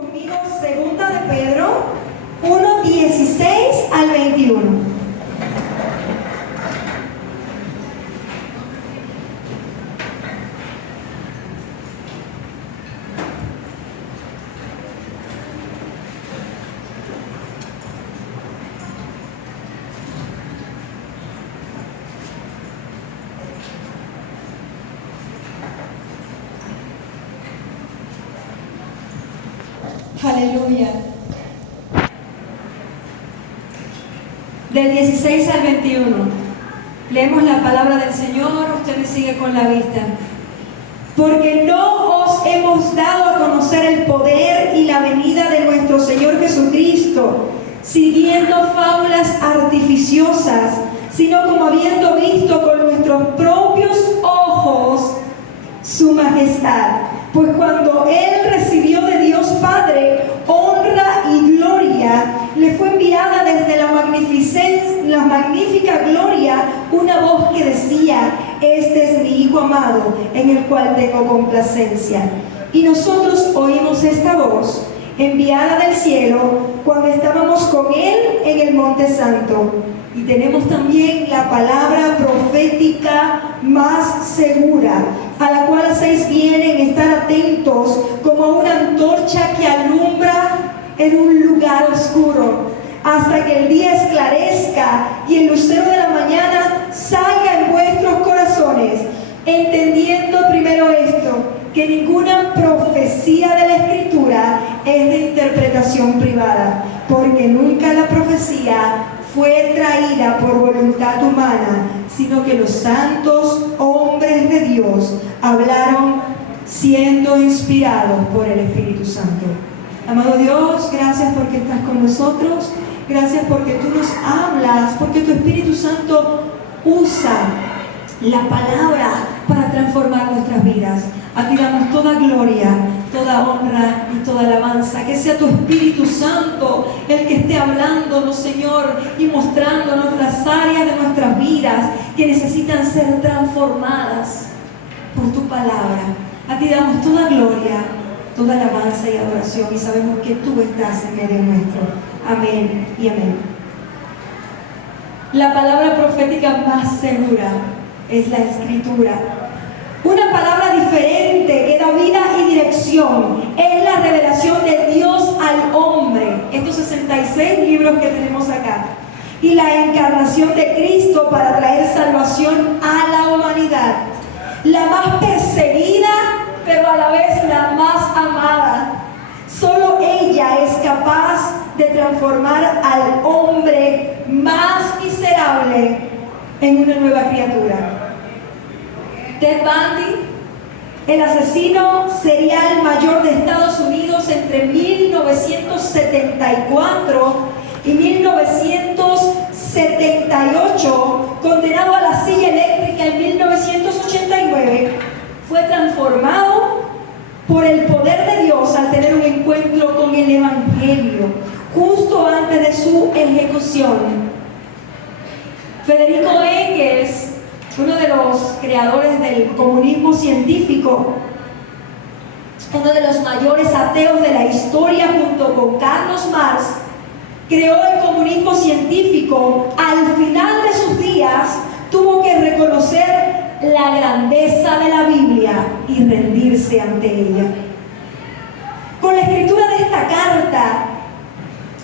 conmigo segunda de Pedro 1:16 al 21. Aleluya. Del 16 al 21. Leemos la palabra del Señor, usted me sigue con la vista. Porque no os hemos dado a conocer el poder y la venida de nuestro Señor Jesucristo, siguiendo fábulas artificiosas, sino como habiendo visto con nuestros propios ojos su majestad. Pues cuando Él recibió de Dios Padre honra y gloria, le fue enviada desde la magnífica gloria una voz que decía: este es mi Hijo amado, en el cual tengo complacencia. Y nosotros oímos esta voz, enviada del cielo, cuando estábamos con Él en el Monte Santo. Y tenemos también la palabra profética más segura, a la cual hacéis bien en estar atentos como una antorcha que alumbra en un lugar oscuro, hasta que el día esclarezca y el lucero de la mañana salga en vuestros corazones, entendiendo primero esto, que ninguna profecía de la Escritura es de interpretación privada, porque nunca la profecía fue traída por voluntad humana, sino que los santos hombres de Dios hablaron siendo inspirados por el Espíritu Santo. Amado Dios, gracias porque estás con nosotros, gracias porque tú nos hablas, porque tu Espíritu Santo usa la palabra para transformar nuestras vidas. A ti damos toda gloria, toda honra y toda alabanza. Que sea tu Espíritu Santo el que esté hablándonos, Señor, y mostrándonos las áreas de nuestras vidas que necesitan ser transformadas por tu palabra. A ti damos toda gloria, toda alabanza y adoración, y sabemos que tú estás en medio nuestro. Amén y amén. La palabra profética más segura es la Escritura. Una palabra diferente que da vida y dirección es la revelación de Dios al hombre. Estos 66 libros que tenemos acá. Y la encarnación de Cristo para traer salvación a la humanidad. La más perseguida, pero a la vez la más amada. Solo ella es capaz de transformar al hombre más miserable en una nueva criatura. Ted Bundy, el asesino serial mayor de Estados Unidos entre 1974 y 1978, condenado a la silla eléctrica en 1989, fue transformado por el poder de Dios al tener un encuentro con el Evangelio justo antes de su ejecución. Federico Engels, uno de los creadores del comunismo científico, uno de los mayores ateos de la historia junto con Carlos Marx, creó el comunismo científico. Al final de sus días tuvo que reconocer la grandeza de la Biblia y rendirse ante ella. Con la escritura de esta carta,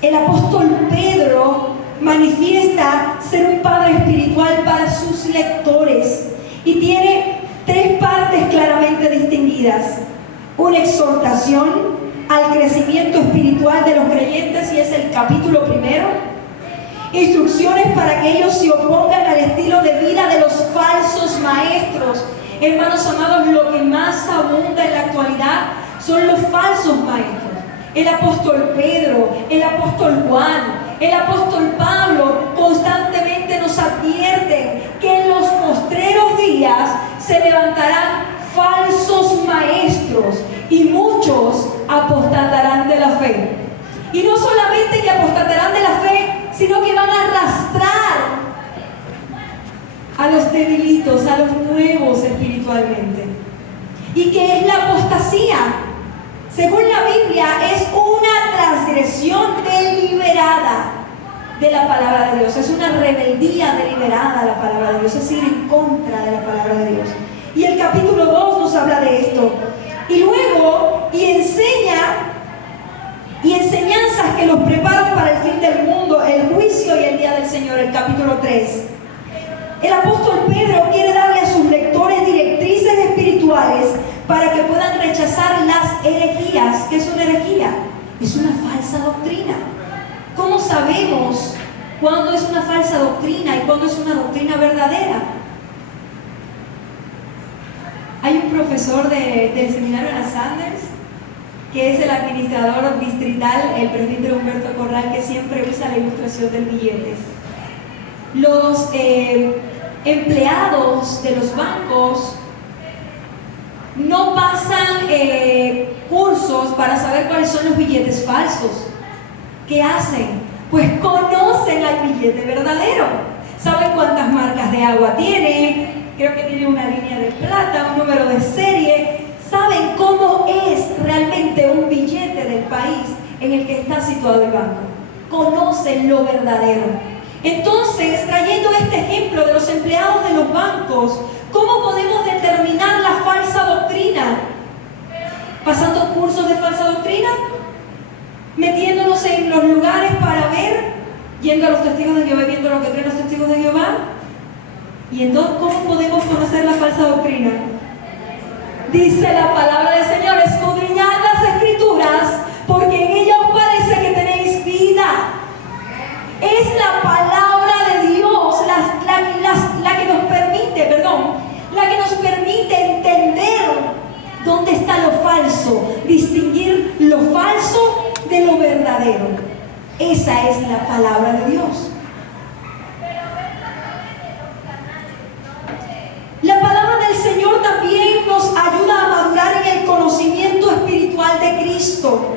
el apóstol Pedro manifiesta ser un padre espiritual para sus lectores y tiene tres partes claramente distinguidas: una exhortación al crecimiento espiritual de los creyentes, y es el capítulo 1; instrucciones para que ellos se opongan al estilo de vida de los falsos maestros. Hermanos amados, lo que más abunda en la actualidad son los falsos maestros. El apóstol Pedro, el apóstol Juan, el apóstol Pablo constantemente nos advierten que en los postreros días se levantarán falsos maestros y muchos apostatarán de la fe. Y no solamente que apostatarán de la fe, sino que van a arrastrar a los debilitos, a los nuevos espiritualmente. ¿Y qué es la apostasía? Según la Biblia, es un de la palabra de Dios. Es una rebeldía deliberada a la palabra de Dios, es ir en contra de la palabra de Dios. Y el capítulo 2 nos habla de esto. Y luego, enseñanzas que los preparan para el fin del mundo, el juicio y el día del Señor, el capítulo 3. El apóstol Pedro quiere darle a sus lectores directrices espirituales para que puedan rechazar las herejías. ¿Qué es una herejía? Es una falsa doctrina. ¿Cómo sabemos cuándo es una falsa doctrina y cuándo es una doctrina verdadera? Hay un profesor del seminario de Sanders, que es el administrador distrital, el presbítero Humberto Corral, que siempre usa la ilustración del billete. Los empleados de los bancos no pasan cursos para saber cuáles son los billetes falsos. ¿Qué hacen? Pues conocen al billete verdadero. Saben cuántas marcas de agua tiene, creo que tiene una línea de plata, un número de serie. Saben cómo es realmente un billete del país en el que está situado el banco. Conocen lo verdadero. Entonces, trayendo este ejemplo de los empleados de los bancos, ¿cómo podemos determinar la falsa doctrina? ¿Pasando cursos de falsa doctrina? ¿Metiéndonos en los lugares para ver? ¿Yendo a los testigos de Jehová y viendo lo que creen los testigos de Jehová? ¿Y entonces cómo podemos conocer la falsa doctrina? Dice la palabra del Señor: escudriñad las Escrituras, porque en ellas os parece que tenéis vida. Es la palabra de Dios la que nos permite entender dónde está lo falso, distinguir lo falso de lo verdadero. Esa es la palabra de Dios. La palabra del Señor también nos ayuda a madurar en el conocimiento espiritual de Cristo.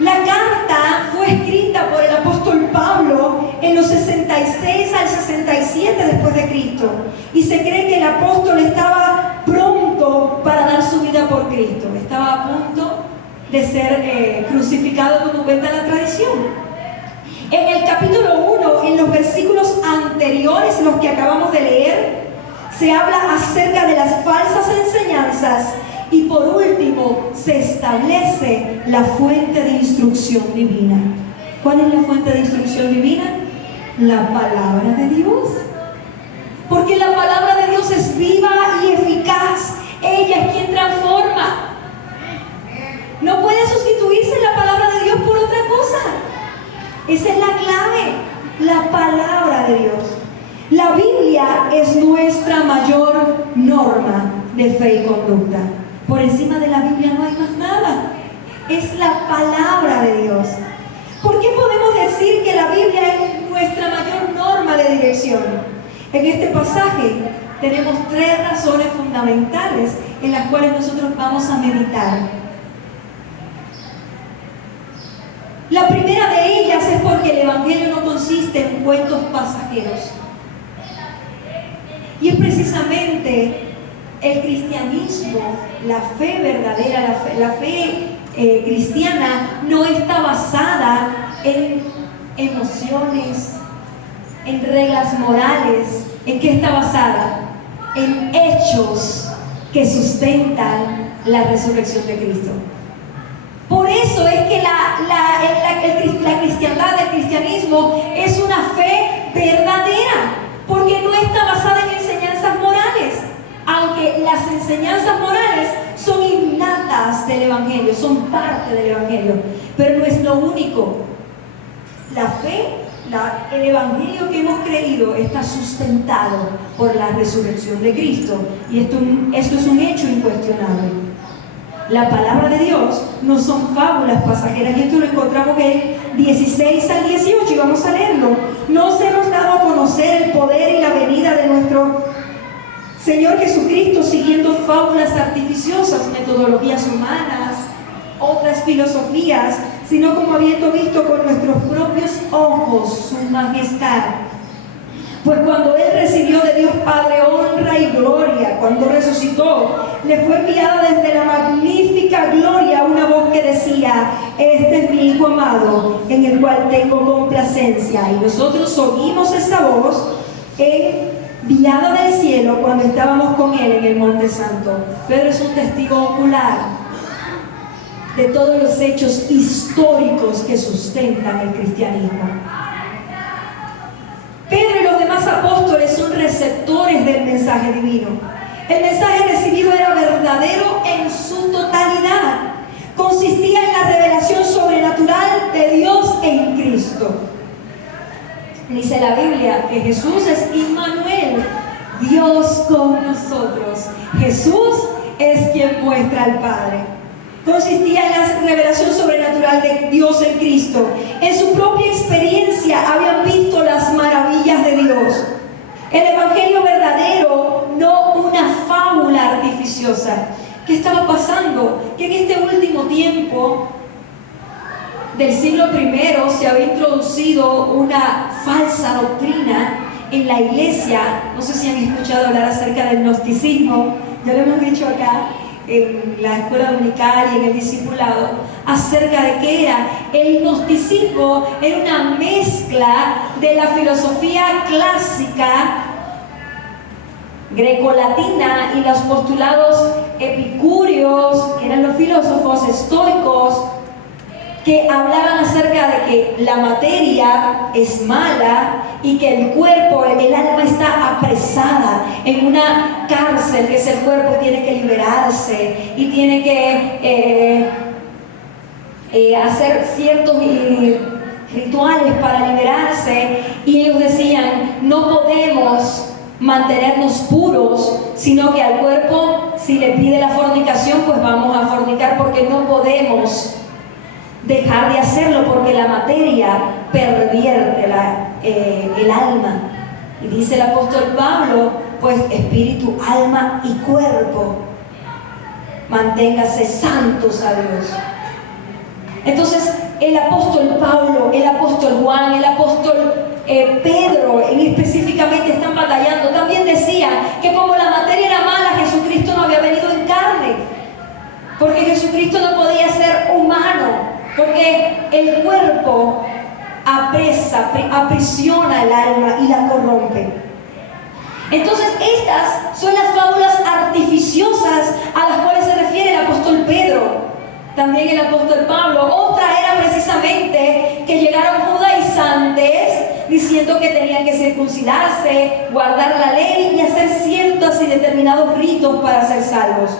La carta fue escrita por el apóstol Pablo en los 66 al 67 después de Cristo, y se cree que el apóstol estaba pronto para dar su vida por Cristo. Estaba a punto de ser crucificado, como cuenta la tradición. En el capítulo 1, en los versículos anteriores, los que acabamos de leer, se habla acerca de las falsas enseñanzas. Y por último, se establece la fuente de instrucción divina. ¿Cuál es la fuente de instrucción divina? La palabra de Dios. Porque la palabra de Dios es viva y eficaz. Ella es quien transforma. No puede sustituirse la palabra de Dios por otra cosa. Esa es la clave, la palabra de Dios. La Biblia es nuestra mayor norma de fe y conducta. Por encima de la Biblia no hay más nada. Es la palabra de Dios. ¿Por qué podemos decir que la Biblia es nuestra mayor norma de dirección? En este pasaje tenemos 3 razones fundamentales en las cuales nosotros vamos a meditar. La primera de ellas es porque el Evangelio no consiste en cuentos pasajeros. Y es precisamente el cristianismo, la fe verdadera, la fe cristiana no está basada en emociones, en reglas morales. ¿En qué está basada? En hechos que sustentan la resurrección de Cristo. Por eso es que la cristiandad, el cristianismo, es una fe verdadera, porque no está basada en enseñanzas morales. Aunque las enseñanzas morales son innatas del Evangelio, son parte del Evangelio, pero no es lo único. La fe, el Evangelio que hemos creído está sustentado por la resurrección de Cristo, y esto es un hecho incuestionable. La palabra de Dios no son fábulas pasajeras, y esto lo encontramos en 16 al 18, y vamos a leerlo. No se nos ha dado a conocer el poder y la venida de nuestro Señor Jesucristo siguiendo fábulas artificiosas, metodologías humanas, otras filosofías, sino como habiendo visto con nuestros propios ojos su majestad. Pues cuando Él recibió de Dios Padre honra y gloria, cuando resucitó, le fue enviada desde la magnífica gloria una voz que decía: este es mi Hijo Hijo amado, en el cual tengo complacencia. Y nosotros oímos esa voz enviada del cielo cuando estábamos con Él en el Monte Santo. Pedro es un testigo ocular de todos los hechos históricos que sustentan el cristianismo. Pedro y los demás apóstoles son receptores del mensaje divino. El mensaje recibido era verdadero en su totalidad. Consistía en la revelación sobrenatural de Dios en Cristo. Dice la Biblia que Jesús es Immanuel, Dios con nosotros. Jesús es quien muestra al Padre. Consistía en la revelación sobrenatural de Dios en Cristo. En su propia experiencia habían visto las maravillas de Dios. El evangelio verdadero, no una fábula artificiosa. ¿Qué estaba pasando? Que en este último tiempo del siglo I se había introducido una falsa doctrina en la iglesia. No sé si han escuchado hablar acerca del gnosticismo. Ya lo hemos dicho acá en la escuela dominical y en el discipulado, acerca de qué era. El gnosticismo era una mezcla de la filosofía clásica grecolatina y los postulados epicúreos, que eran los filósofos estoicos, que hablaban acerca de que la materia es mala y que el cuerpo, el alma está apresada en una cárcel que es el cuerpo, y tiene que liberarse y tiene que hacer ciertos rituales para liberarse. Y ellos decían, no podemos mantenernos puros, sino que al cuerpo, si le pide la fornicación, pues vamos a fornicar, porque no podemos dejar de hacerlo, porque la materia pervierte el alma. Y dice el apóstol Pablo, pues espíritu, alma y cuerpo, manténgase santos a Dios. Entonces el apóstol Pablo, el apóstol Juan, el apóstol Pedro específicamente están batallando. También decía que como la materia era mala, Jesucristo no había venido en carne, porque Jesucristo no podía ser humano, porque el cuerpo aprisiona el alma y la corrompe. Entonces estas son las fábulas artificiosas a las cuales se refiere el apóstol Pedro, también el apóstol Pablo. Otra era precisamente que llegaron judaizantes diciendo que tenían que circuncidarse, guardar la ley y hacer ciertos y determinados ritos para ser salvos.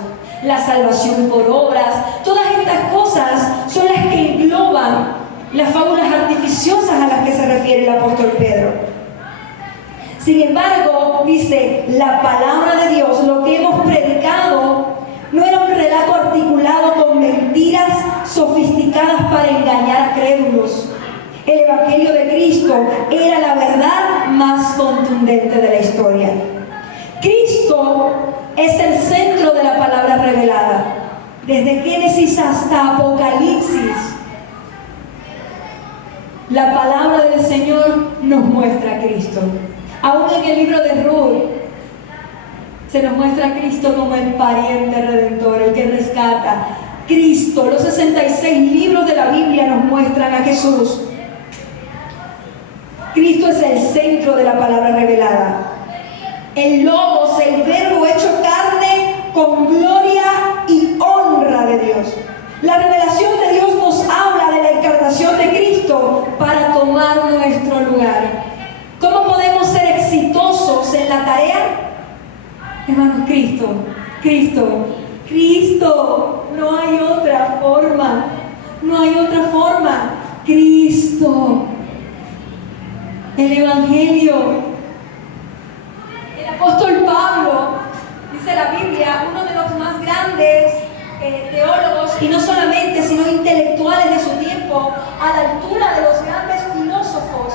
La salvación por obras, todas estas cosas son las que engloban las fábulas artificiosas a las que se refiere el apóstol Pedro. Sin embargo, dice, la palabra de Dios, lo que hemos predicado, no era un relato articulado con mentiras sofisticadas para engañar a crédulos. El evangelio de Cristo era la verdad más contundente de la historia. Cristo es el centro de la palabra revelada, desde Génesis hasta Apocalipsis. La palabra del Señor nos muestra a Cristo. Aún en el libro de Ruth se nos muestra a Cristo como el pariente redentor, el que rescata. Cristo, los 66 libros de la Biblia nos muestran a Jesús. Cristo es el centro de la palabra revelada. El Logos, el Verbo hecho carne con gloria y honra de Dios. La revelación de Dios nos habla de la encarnación de Cristo para tomar nuestro lugar. ¿Cómo podemos ser exitosos en la tarea? Hermanos, Cristo, no hay otra forma, Cristo, el Evangelio. El apóstol Pablo, dice la Biblia, uno de los más grandes teólogos, y no solamente, sino intelectuales de su tiempo, a la altura de los grandes filósofos.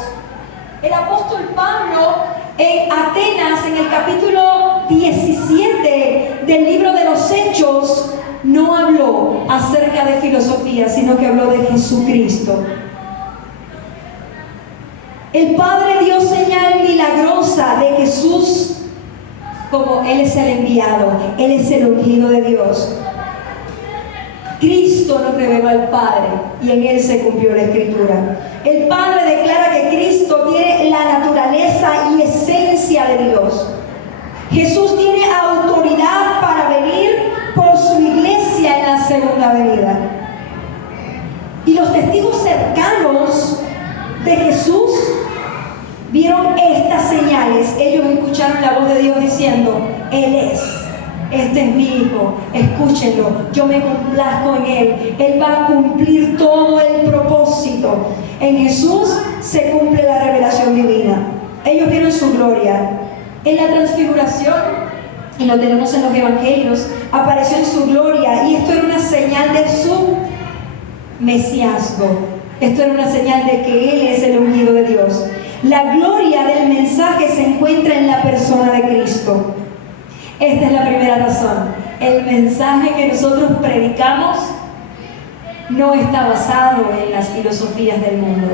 El apóstol Pablo en Atenas, en el capítulo 17 del libro de los Hechos, no habló acerca de filosofía, sino que habló de Jesucristo. El Padre dio señal milagrosa de Jesús, como Él es el enviado, Él es el ungido de Dios. Cristo Cristo nos reveló al Padre y en Él se cumplió la Escritura. El Padre declara que Cristo tiene la naturaleza y esencia de Dios. Jesús tiene autoridad para venir por su iglesia en la segunda venida. Y los testigos cercanos de Jesús vieron estas señales. Ellos escucharon la voz de Dios diciendo: Él es, este es mi Hijo, escúchenlo, yo me complazco en Él, Él va a cumplir todo el propósito. En Jesús se cumple la revelación divina. Ellos vieron su gloria. En la transfiguración, y lo tenemos en los evangelios, apareció en su gloria, y esto era una señal de su mesiasgo. Esto era una señal de que Él es el ungido de Dios. La gloria del mensaje se encuentra en la persona de Cristo. Esta es la primera razón. El mensaje que nosotros predicamos no está basado en las filosofías del mundo,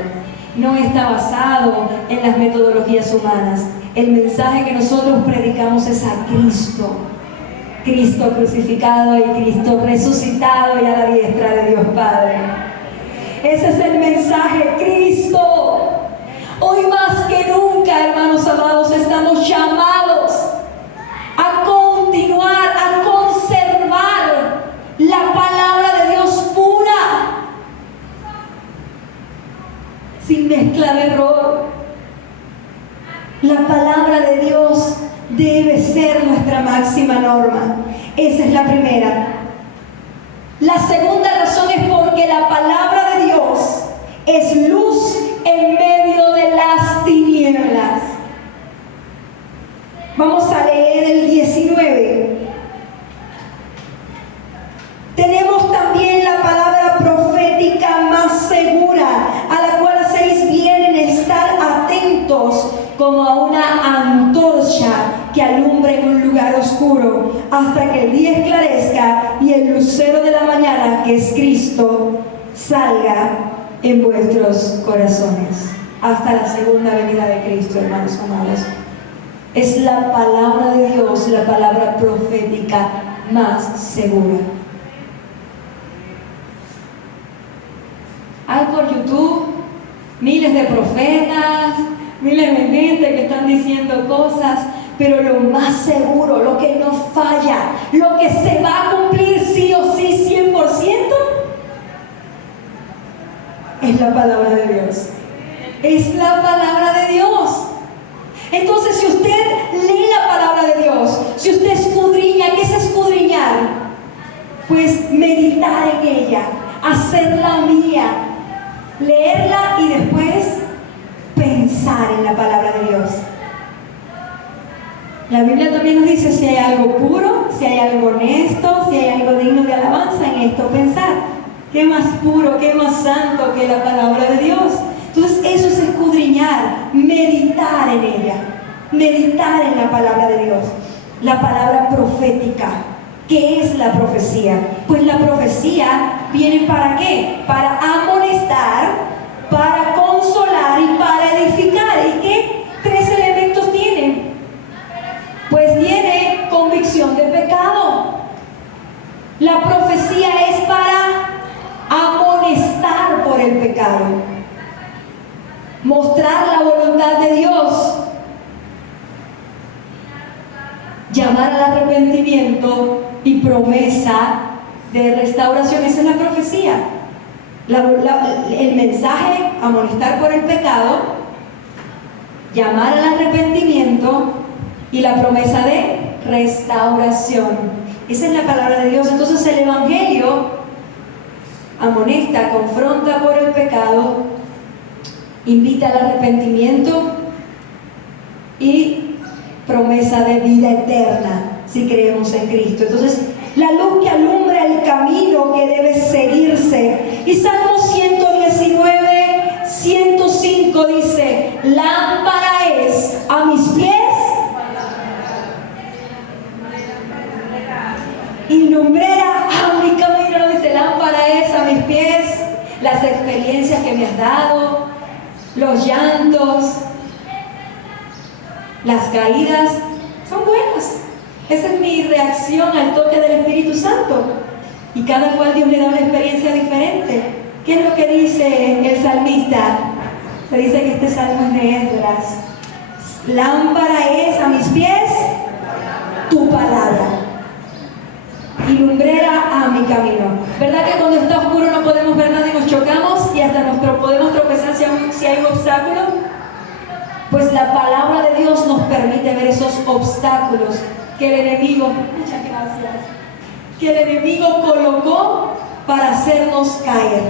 no está basado en las metodologías humanas. El mensaje que nosotros predicamos es a Cristo, Cristo crucificado y Cristo resucitado y a la diestra de Dios Padre. Ese es el mensaje, Cristo. Hoy más que nunca, hermanos amados, estamos llamados a continuar, a conservar la palabra de Dios pura, sin mezcla de error. La palabra de Dios debe ser nuestra máxima norma. Esa es la primera. La segunda razón es porque la palabra de Dios es luz en medio de las tinieblas. Vamos a leer el 19. Tenemos también la palabra profética más segura, a la cual hacéis bien en estar atentos como a una antorcha que alumbra en un lugar oscuro, hasta que el día esclarezca y el lucero de la mañana, que es Cristo, salga en vuestros corazones. Hasta la segunda venida de Cristo, hermanos amados. Es la palabra de Dios, la palabra profética más segura. Hay por YouTube miles de profetas, miles de gente que están diciendo cosas, pero lo más seguro, lo que no falla, lo que se va a cumplir sí o sí 100%, es la palabra de Dios. Es la palabra de Dios. Entonces, si usted lee la palabra de Dios, si usted escudriña, ¿qué es escudriñar? Pues meditar en ella, hacerla mía, leerla y después pensar en la palabra de Dios. La Biblia también nos dice si hay algo puro, si hay algo honesto, si hay algo digno de alabanza, en esto pensar. ¿Qué más puro, qué más santo que la palabra de Dios? Entonces eso es escudriñar, meditar en ella, meditar en la palabra de Dios. La palabra profética. ¿Qué es la profecía? Pues la profecía viene ¿para qué? Para amonestar, para consolar y para edificar. ¿Y qué tres elementos tienen? Pues tiene convicción de pecado. La profecía es para amonestar por el pecado, mostrar la voluntad de Dios, llamar al arrepentimiento y promesa de restauración. Esa es la profecía. El mensaje, amonestar por el pecado, llamar al arrepentimiento y la promesa de restauración. Esa es la palabra de Dios. Entonces el Evangelio amonesta, confronta por el pecado, invita al arrepentimiento y promesa de vida eterna si creemos en Cristo. Entonces, la luz que alumbra el camino que debe seguirse. Y Salmo 119, 105 dice: lámpara es a mis pies y lumbrera a mi camino. Dice: lámpara es a mis pies las experiencias que me has dado, los llantos, las caídas son buenas. Esa es mi reacción al toque del Espíritu Santo. Y cada cual Dios le da una experiencia diferente. ¿Qué es lo que dice el salmista? Se dice que este salmo es de Esdras. Lámpara es a mis pies tu palabra y lumbrera a mi camino. ¿Verdad que cuando está oscuro no podemos ver nada y nos chocamos y hasta podemos tropezar si hay un obstáculo? Pues la palabra de Dios nos permite ver esos obstáculos que el enemigo, muchas gracias, que el enemigo colocó para hacernos caer.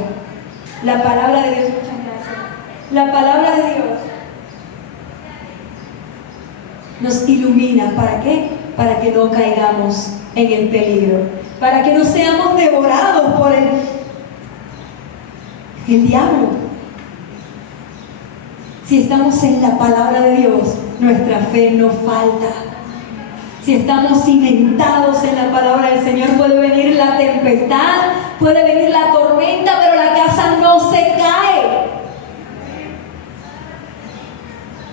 La palabra de Dios, muchas gracias. La palabra de Dios nos ilumina. ¿Para qué? Para que no caigamos en el peligro, para que no seamos devorados por el diablo. Si estamos en la palabra de Dios, nuestra fe no falta. Si estamos cimentados en la palabra del Señor, puede venir la tempestad, puede venir la tormenta, pero la casa no se cae.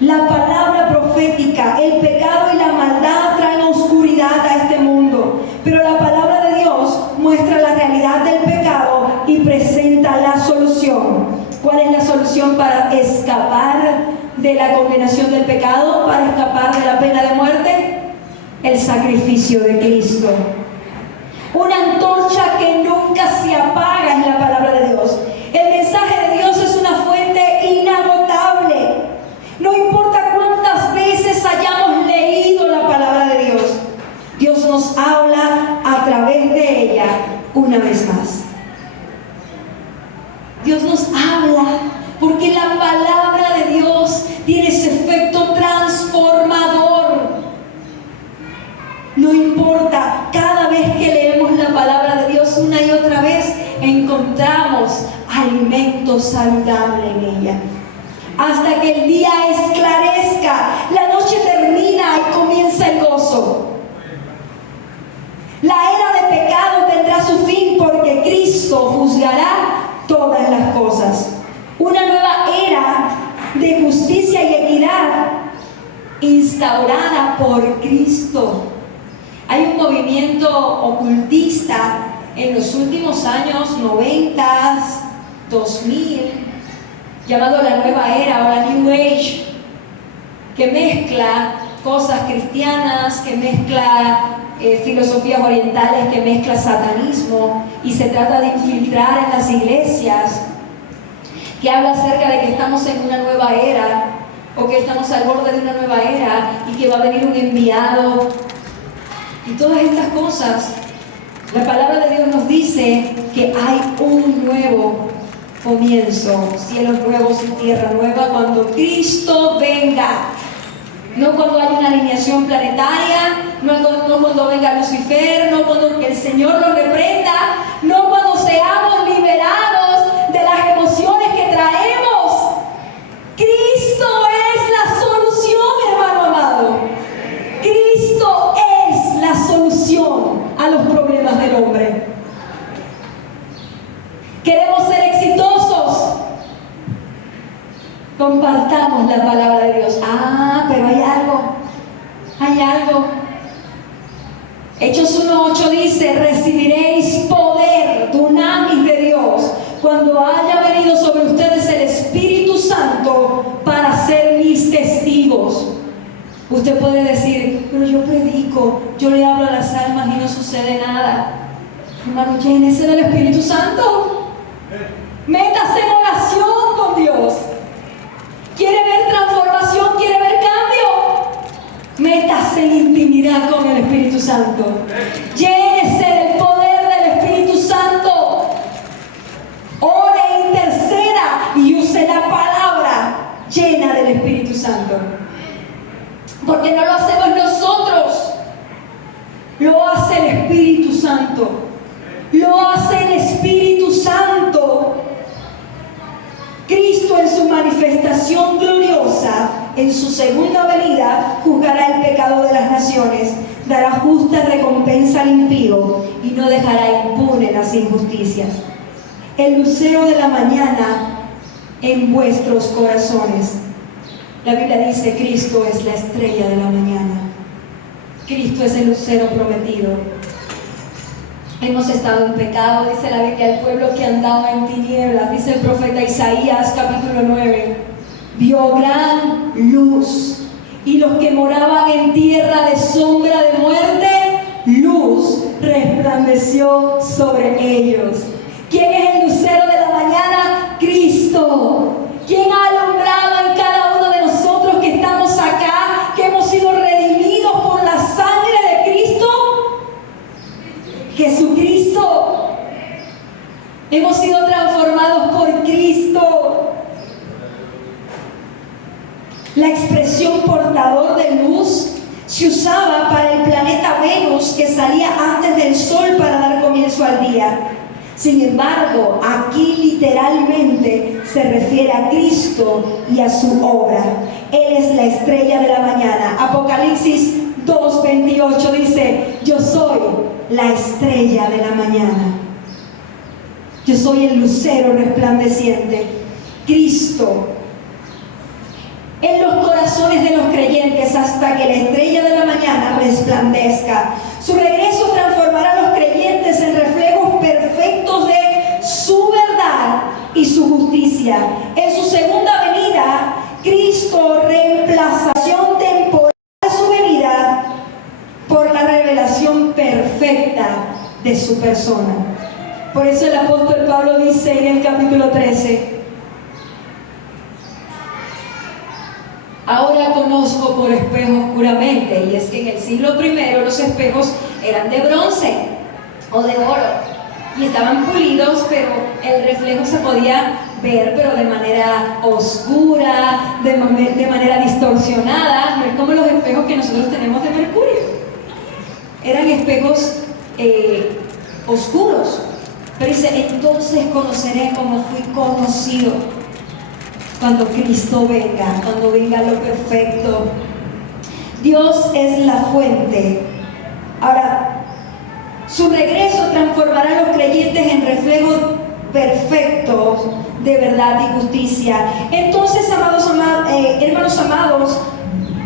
La palabra profética, el pecado y la maldad traen oscuridad a este mundo, pero la palabra de Dios muestra la realidad del pecado y presenta la solución. ¿Cuál es la solución para escapar de la condenación del pecado, para escapar de la pena de muerte? El sacrificio de Cristo. Una antorcha que nunca se apaga es la palabra de Dios. El mensaje de Dios es una fuente inagotable. No importa cuántas veces hayamos leído la palabra de Dios, Dios nos habla a través de ella una vez más. Dios nos habla porque la palabra de Dios tiene ese efecto transformador. No importa, cada vez que leemos la palabra de Dios una y otra vez, encontramos alimento saludable en ella. Hasta que el día esclarezca, la noche termina y comienza el gozo. La era de pecado tendrá su fin porque Cristo juzgará todas las cosas. Una nueva era de justicia y equidad instaurada por Cristo. Hay un movimiento ocultista en los últimos años 90, 2000, llamado la nueva era o la New Age, que mezcla cosas cristianas, que mezcla filosofías orientales, que mezcla satanismo, y se trata de infiltrar en las iglesias, que habla acerca de que estamos en una nueva era, o que estamos al borde de una nueva era, y que va a venir un enviado, y todas estas cosas. La palabra de Dios nos dice que hay un nuevo comienzo, cielos nuevos y tierra nueva, cuando Cristo venga. No cuando haya una alineación planetaria, no cuando venga Lucifer, no cuando el Señor lo reprenda, no cuando seamos liberados de las emociones que traemos. Cristo es la solución, hermano amado. Cristo es la solución a los problemas del hombre. Queremos ser exitosos. Compartamos la palabra de Dios. Pero hay algo. Hechos 1:8 dice: recibiréis poder, dunamis de Dios, cuando haya venido sobre ustedes el Espíritu Santo para ser mis testigos. Usted puede decir: pero yo predico, yo le hablo a las almas y no sucede nada. Hermano, llénese del Espíritu Santo. Métase en oración con Dios. ¿Quiere ver transformación? ¿Quiere ver cambio? Métase en intimidad con el Espíritu Santo. Llénese del poder del Espíritu Santo. Ore, interceda y use la palabra llena del Espíritu Santo. Porque no lo hacemos nosotros, lo hace el Espíritu Santo. Lo hace el Espíritu Santo. Cristo, en su manifestación gloriosa, en su segunda venida, juzgará el pecado de las naciones, dará justa recompensa al impío y no dejará impune las injusticias. El lucero de la mañana en vuestros corazones. La Biblia dice: Cristo es la estrella de la mañana. Cristo es el lucero prometido. hemos estado en pecado, dice la Biblia, el pueblo que andaba en tinieblas, dice el profeta Isaías capítulo 9, vio gran luz, y los que moraban en tierra de sombra de muerte, luz resplandeció sobre ellos. ¿Quién es el lucero de la mañana? Cristo. ¿Quién ha alumbrado en cada uno de nosotros que estamos acá, que hemos sido redimidos por la sangre de Cristo? Jesucristo. Hemos sido transformados por Cristo. La expresión portador de luz se usaba para el planeta Venus, que salía antes del Sol para dar comienzo al día. Sin embargo, aquí literalmente se refiere a Cristo y a su obra. Él es la estrella de la mañana. Apocalipsis 2:28 dice: yo soy la estrella de la mañana. Yo soy el lucero resplandeciente. Cristo en los corazones de los creyentes hasta que la estrella de la mañana resplandezca. Su regreso transformará a los creyentes en reflejos perfectos de su verdad y su justicia. En su segunda venida, Cristo reemplazación temporal de su venida por la revelación perfecta de su persona. Por eso el apóstol Pablo dice en el capítulo 13: ahora conozco por espejo oscuramente. Y es que en el siglo I los espejos eran de bronce o de oro y estaban pulidos, pero el reflejo se podía ver, pero de manera oscura, de manera distorsionada. No es como los espejos que nosotros tenemos de mercurio. Eran espejos oscuros. Pero dice: entonces conoceré como fui conocido. Cuando Cristo venga, cuando venga lo perfecto. Dios es la fuente. Ahora, su regreso transformará a los creyentes en reflejos perfectos de verdad y justicia. Entonces, hermanos amados,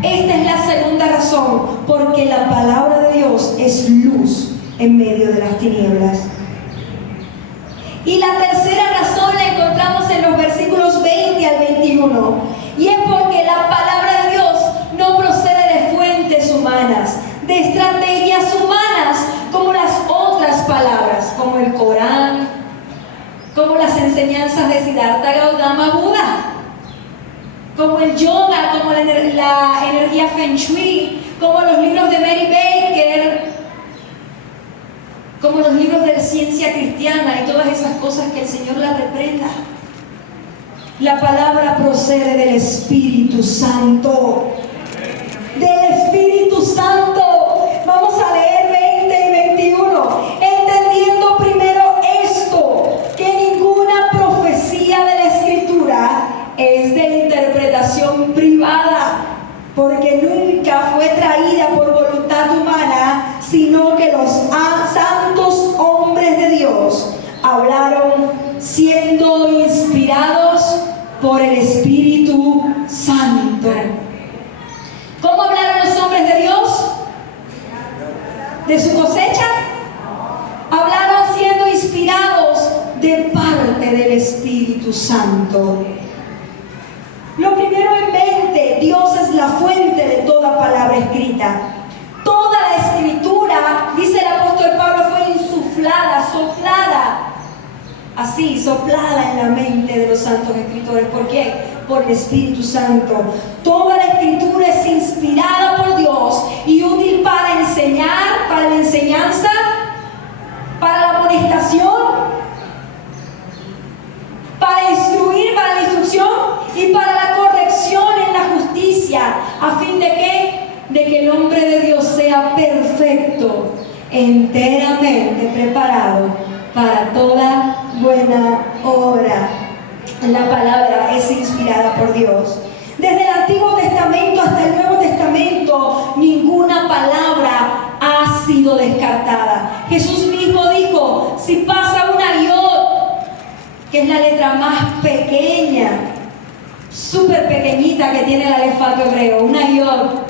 esta es la segunda razón, porque la palabra de Dios es luz en medio de las tinieblas. Y la tercera razón la encontramos en los versículos 20 al 21. Y es porque la palabra de Dios no procede de fuentes humanas, de estrategias humanas, como las otras palabras, como el Corán, como las enseñanzas de Siddhartha Gautama Buda, como el yoga, como la energía Feng Shui, como los libros de Mary Baker, como los libros de ciencia cristiana y todas esas cosas que el Señor la reprenda. La palabra procede del Espíritu Santo. Del Espíritu Santo. Vamos a leer 20 y 21. Entendiendo primero esto, que ninguna profecía de la Escritura es de interpretación privada, porque nunca fue traída por voluntad humana, sino que los santos hombres de Dios hablaron siendo inspirados por el Espíritu Santo. ¿Cómo hablaron los hombres de Dios? ¿De su cosecha? Hablaron siendo inspirados de parte del Espíritu Santo. Lo primero en mente: Dios es la fuente de toda palabra escrita. Toda la escritura, dice el apóstol Pablo, fue insuflada, soplada, así, soplada en la mente de los santos escritores. ¿Por qué? Por el Espíritu Santo. Toda la escritura es inspirada por Dios y útil para enseñar, para la enseñanza, para la amonestación, para instruir, para la instrucción y para la corrección en la justicia, a fin de que el hombre de Dios sea perfecto, enteramente preparado para toda buena obra. La palabra es inspirada por Dios. Desde el Antiguo Testamento hasta el Nuevo Testamento, ninguna palabra ha sido descartada. Jesús mismo dijo: si pasa una yod, que es la letra más pequeña, súper pequeñita que tiene el alefato hebreo, una yod,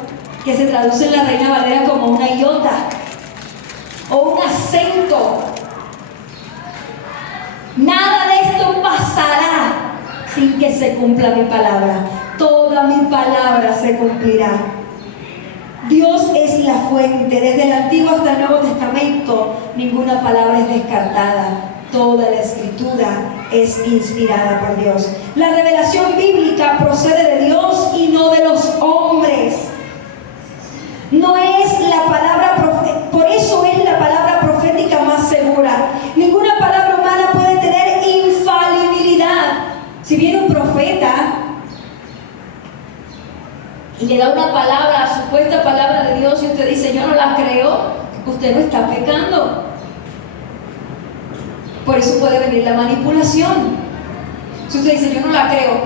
que se traduce en la Reina Valera como una iota o un acento Nada de esto pasará sin que se cumpla mi palabra. Toda mi palabra se cumplirá. Dios es la fuente. Desde el Antiguo hasta el Nuevo Testamento, ninguna palabra es descartada. Toda la Escritura es inspirada por Dios. La revelación bíblica procede de Dios y no de los hombres. No es la palabra profética, por eso es la palabra profética más segura. Ninguna palabra humana puede tener infalibilidad. Si viene un profeta y le da una palabra, supuesta palabra de Dios, y usted dice, yo no la creo, usted no está pecando. Por eso puede venir la manipulación. Si usted dice, yo no la creo,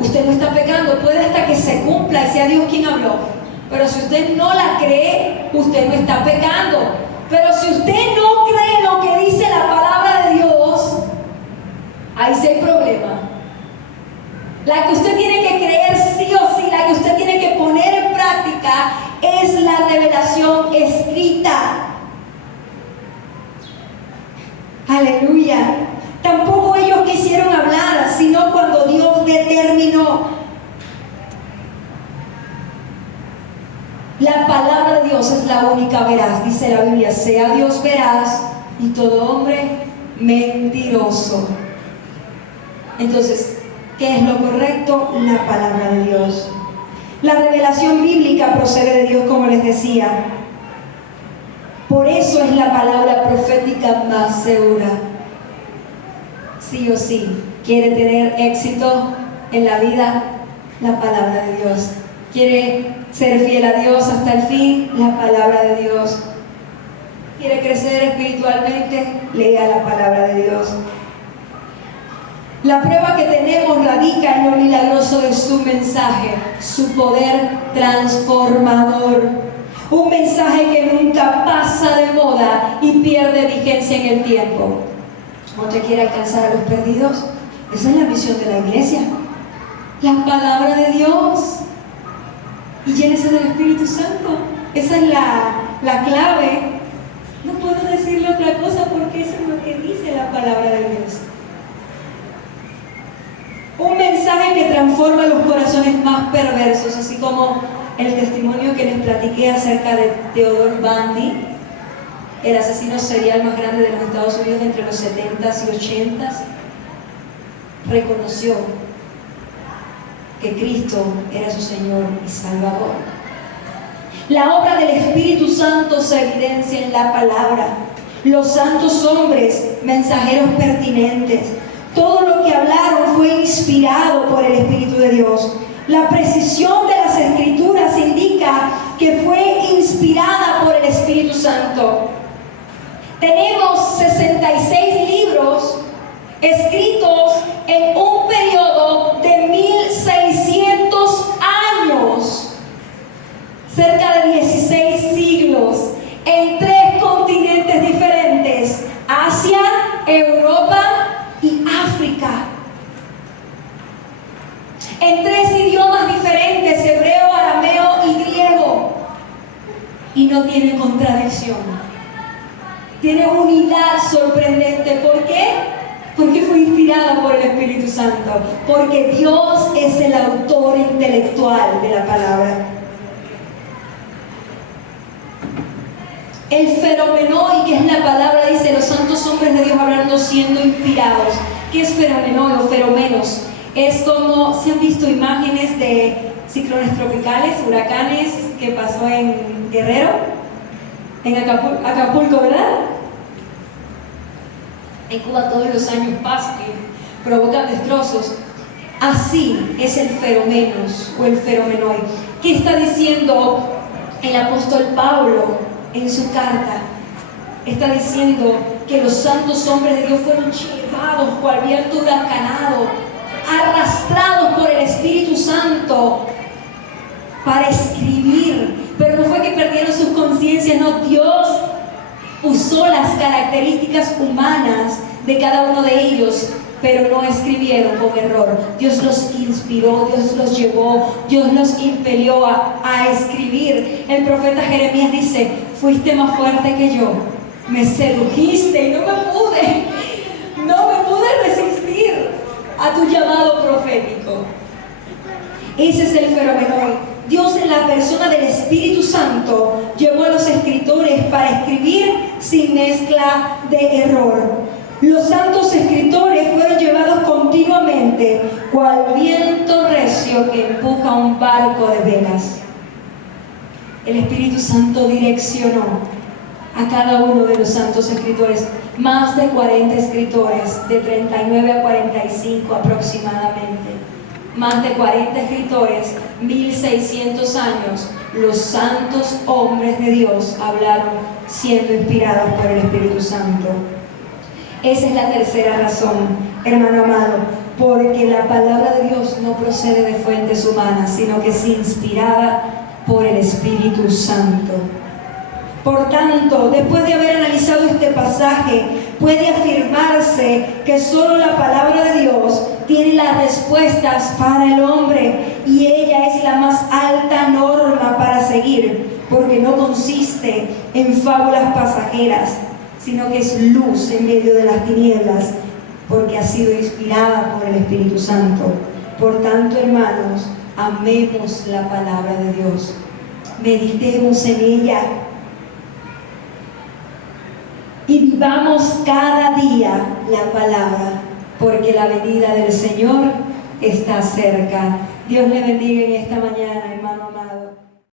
usted no está pecando. Puede hasta que se cumpla y sea Dios quien habló. Pero si usted no la cree, usted no está pecando. Pero si usted no cree lo que dice la palabra de Dios, ahí sí hay problema. La que usted tiene que creer sí o sí, la que usted tiene que poner en práctica, es la revelación escrita. Aleluya. Tampoco ellos quisieron hablar, sino cuando Dios determinó. La palabra de Dios es la única veraz, dice la Biblia, sea Dios veraz y todo hombre mentiroso. Entonces, ¿qué es lo correcto? La palabra de Dios. La revelación bíblica procede de Dios, como les decía. Por eso es la palabra profética más segura. Sí o sí, quiere tener éxito en la vida, la palabra de Dios. Quiere ser fiel a Dios hasta el fin, la palabra de Dios. Quiere crecer espiritualmente, lea la palabra de Dios. La prueba que tenemos radica en lo milagroso de su mensaje, su poder transformador. Un mensaje que nunca pasa de moda y pierde vigencia en el tiempo. ¿Usted quiere alcanzar a los perdidos? Esa es la misión de la iglesia. La palabra de Dios. Y llénese del Espíritu Santo. Esa es la clave. No puedo decirle otra cosa porque eso es lo que dice la palabra de Dios. Un mensaje que transforma los corazones más perversos, así como el testimonio que les platiqué acerca de Theodore Bundy, el asesino serial más grande de los Estados Unidos entre los 70s y 80s, reconoció que Cristo era su Señor y Salvador. La obra del Espíritu Santo se evidencia en la palabra. Los santos hombres, mensajeros pertinentes, todo lo que hablaron fue inspirado por el Espíritu de Dios. La precisión de las Escrituras indica que fue inspirada por el Espíritu Santo. Tenemos 66 libros escritos en un periodo de 1600 años, cerca de 16 siglos, en 3 continentes diferentes: Asia, Europa y África. En 3 idiomas diferentes: hebreo, arameo y griego. Y no tiene contradicción. Tiene unidad sorprendente. ¿Por qué? Porque fue inspirada por el Espíritu Santo. Porque Dios es el autor intelectual de la palabra. El fenomenoi, que es la palabra, dice: los santos hombres de Dios hablando siendo inspirados. ¿Qué es fenomenoi o feromenos? Es como, ¿se han visto imágenes de ciclones tropicales, huracanes que pasó en Guerrero? En Acapulco, ¿verdad? En Cuba todos los años pasan y provocan destrozos. Así es el feromenos o el feromenoi. ¿Qué está diciendo el apóstol Pablo en su carta? Está diciendo que los santos hombres de Dios fueron llevados cual viento huracanado, arrastrados por el Espíritu Santo para escribir. Pero no fue que perdieron sus conciencias, no. Dios usó las características humanas de cada uno de ellos, pero no escribieron con error. Dios los inspiró, Dios los llevó, Dios los impelió a escribir. El profeta Jeremías dice: fuiste más fuerte que yo, me sedujiste y no me pude a tu llamado profético. Ese es el fenómeno hoy. Dios, en la persona del Espíritu Santo, llevó a los escritores para escribir sin mezcla de error. Los santos escritores fueron llevados continuamente, cual viento recio que empuja un barco de velas. El Espíritu Santo direccionó a cada uno de los santos escritores, más de 40 escritores, de 39 a 45 aproximadamente. Más de 40 escritores, 1600 años, los santos hombres de Dios hablaron siendo inspirados por el Espíritu Santo. Esa es la tercera razón, hermano amado, porque la palabra de Dios no procede de fuentes humanas, sino que es inspirada por el Espíritu Santo. Por tanto, después de haber analizado este pasaje, puede afirmarse que solo la palabra de Dios tiene las respuestas para el hombre, y ella es la más alta norma para seguir, porque no consiste en fábulas pasajeras, sino que es luz en medio de las tinieblas, porque ha sido inspirada por el Espíritu Santo. Por tanto, hermanos, amemos la palabra de Dios, meditemos en ella y vivamos cada día la palabra, porque la venida del Señor está cerca. Dios le bendiga en esta mañana.